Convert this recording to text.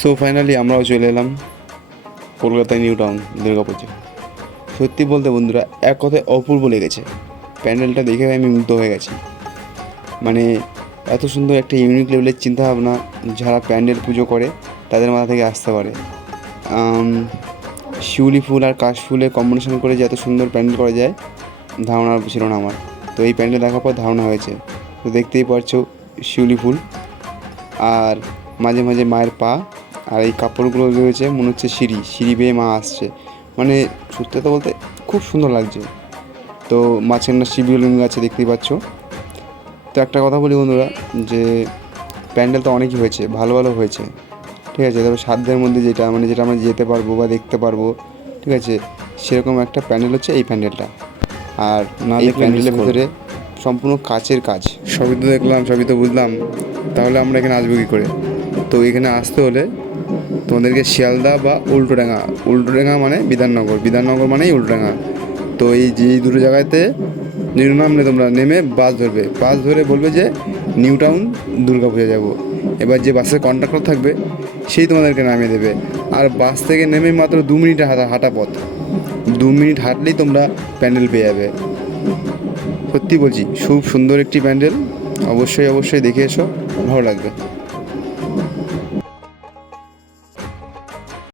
So finally আমরাও চলে এলাম কলকাতায় নিউ টাউন দুর্গাপুজো। সত্যি বলতে বন্ধুরা, এক কথায় অপূর্ব লেগেছে। প্যান্ডেলটা দেখে আমি মুগ্ধ হয়ে গেছি। মানে এত সুন্দর একটা ইউনিক লেভেলের চিন্তাভাবনা যারা প্যান্ডেল পুজো করে তাদের মাথা থেকে আসতে পারে। শিউলি ফুল আর কাশ ফুলের কম্বিনেশন করে যে এত সুন্দর প্যান্ডেল করা যায় ধারণা ছিল না আমার। তো এই প্যান্ডেল দেখার পর ধারণা হয়েছে। তো দেখতেই পারছো শিউলি ফুল আর মাঝে মাঝে মায়ের পা, আর এই কাপড়গুলো রয়েছে মনে হচ্ছে সিঁড়ি বেয়ে মা আসছে। মানে সত্যি কথা বলতে খুব সুন্দর লাগছে। তো মাঝখানে শিবলিঙ্গ আছে দেখতেই পাচ্ছ। তো একটা কথা বলি বন্ধুরা, যে প্যান্ডেল তো অনেকই হয়েছে, ভালো ভালো হয়েছে, ঠিক আছে। তবে সাধ্যের মধ্যে যেটা আমরা যেতে পারবো বা দেখতে পারবো, ঠিক আছে, সেরকম একটা প্যান্ডেল হচ্ছে এই প্যান্ডেলটা। আর এই প্যান্ডেলের ভিতরে সম্পূর্ণ কাচের কাজ। সবই তো দেখলাম, সবই তো বুঝলাম, তাহলে আমরা এখানে আসবো কী করে? তো এখানে আসতে হলে তোমাদেরকে শিয়ালদা বা উল্টোডাঙা মানে বিধাননগর মানেই উল্টোডাঙা। তো এই দুটো জায়গাতে নামলে তোমরা নেমে বাস ধরে বলবে যে নিউ টাউন দুর্গাপূজা যাবো। এবার যে বাসের কন্ডাক্টর থাকবে সেই তোমাদেরকে নামিয়ে দেবে। আর বাস থেকে নেমে মাত্র 2 মিনিট হাঁটা পথ, 2 মিনিট হাঁটলেই তোমরা প্যান্ডেল পেয়ে যাবে। সত্যি বলছি, খুব সুন্দর একটি প্যান্ডেল। অবশ্যই দেখে এসো, ভালো লাগবে।